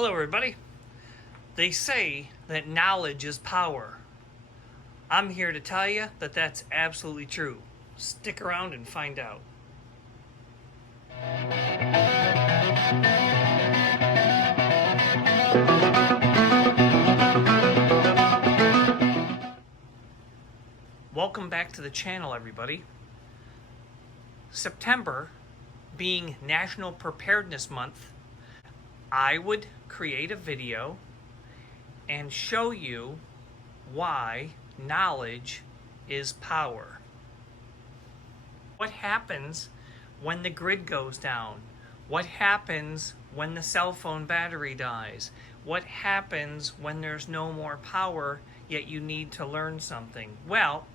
Hello everybody. They say that knowledge is power. I'm here to tell you that that's absolutely true. Stick around and find out. Welcome back to the channel, everybody. September being National Preparedness Month, I would create a video and show you why knowledge is power. What happens when the grid goes down? What happens when the cell phone battery dies? What happens when there's no more power, yet you need to learn something? Well,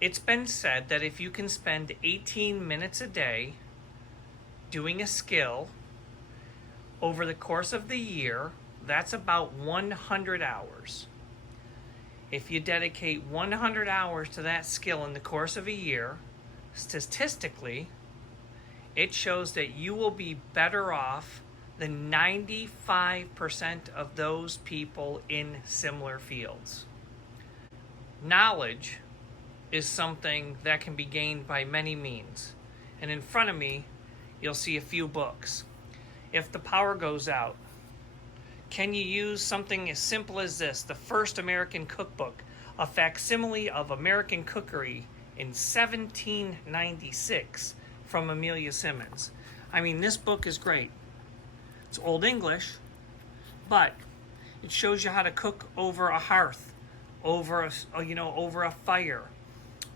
it's been said that if you can spend 18 minutes a day doing a skill over the course of the year, that's about 100 hours. If you dedicate 100 hours to that skill in the course of a year, statistically, it shows that you will be better off than 95% of those people in similar fields. Knowledge is something that can be gained by many means. And in front of me, you'll see a few books. If the power goes out, can you use something as simple as this? The First American Cookbook, a facsimile of American cookery in 1796 from Amelia Simmons. I mean, this book is great. It's Old English, but it shows you how to cook over a hearth, over a fire,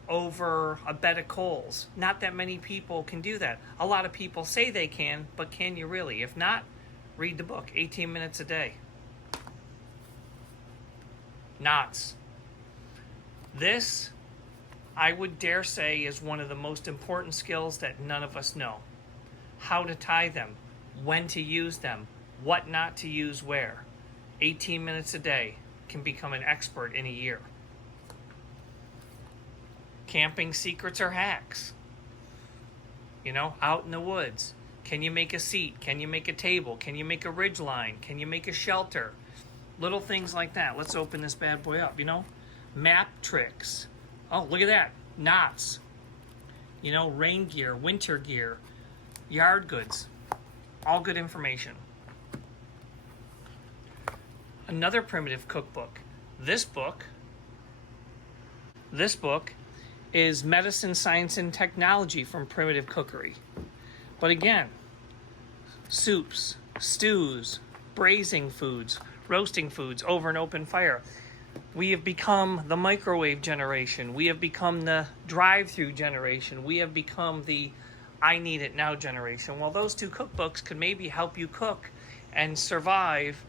over a bed of coals. Not that many people can do that. A lot of people say they can, but can you really? If not, read the book, 18 minutes a day. Knots. This, I would dare say, is one of the most important skills that none of us know. How to tie them, when to use them, what not to use where. 18 minutes a day can become an expert in a year. Camping secrets or hacks. Out in the woods. Can you make a seat? Can you make a table? Can you make a ridge line? Can you make a shelter? Little things like that. Let's open this bad boy up, Map tricks. Oh, look at that. Knots. Rain gear, winter gear, yard goods. All good information. Another primitive cookbook. This book is Medicine, Science, and Technology from Primitive Cookery. But again, soups, stews, braising foods, roasting foods over an open fire. We have become the microwave generation. We have become the drive-through generation. We have become the I need it now generation. Well, those two cookbooks could maybe help you cook and survive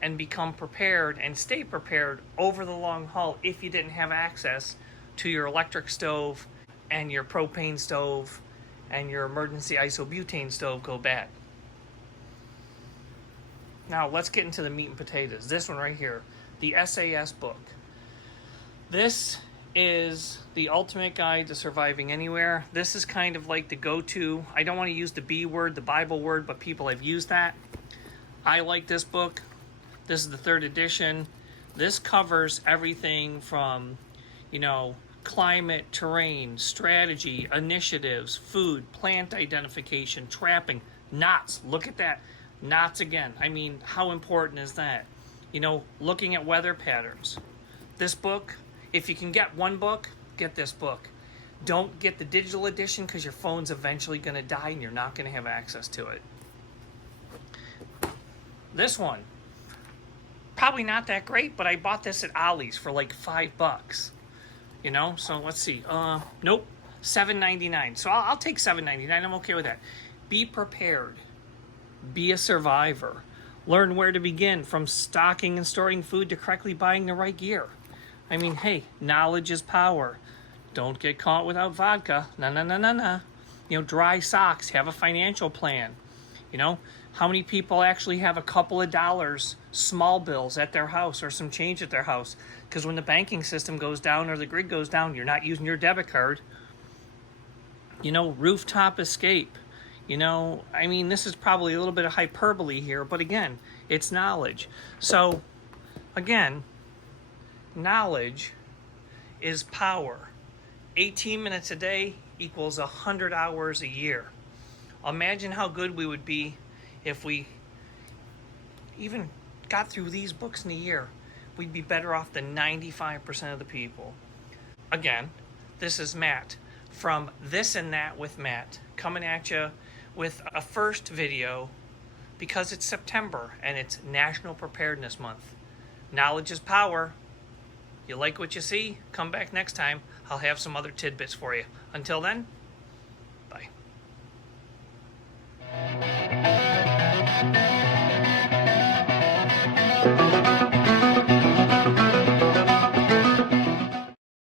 and become prepared and stay prepared over the long haul if you didn't have access to your electric stove and your propane stove and your emergency isobutane stove go bad. Now let's get into the meat and potatoes. This one right here, the SAS book. This is the ultimate guide to surviving anywhere. This is kind of like the go-to. I don't want to use the B word, the Bible word, but people have used that. I like this book. This is the 3rd edition. This covers everything from, climate, terrain, strategy, initiatives, food, plant identification, trapping, knots. Look at that. Knots again. I mean, how important is that? Looking at weather patterns. This book, if you can get one book, get this book. Don't get the digital edition because your phone's eventually going to die and you're not going to have access to it. This one, probably not that great, but I bought this at Ollie's for like $5. So let's see. Nope, $7.99. So I'll take $7.99. I'm okay with that. Be prepared. Be a survivor. Learn where to begin, from stocking and storing food to correctly buying the right gear. I mean, hey, knowledge is power. Don't get caught without vodka. No. Dry socks. Have a financial plan. How many people actually have a couple of dollars, small bills at their house or some change at their house? Because when the banking system goes down or the grid goes down, you're not using your debit card. Rooftop escape. You know, I mean, this is probably a little bit of hyperbole here, but again, it's knowledge. So, again, knowledge is power. 18 minutes a day equals 100 hours a year. Imagine how good we would be if we even got through these books in a year. We'd be better off than 95% of the people. Again, this is Matt from This and That with Matt, coming at you with a first video because it's September and it's National Preparedness Month. Knowledge is power. You like what you see? Come back next time. I'll have some other tidbits for you. Until then,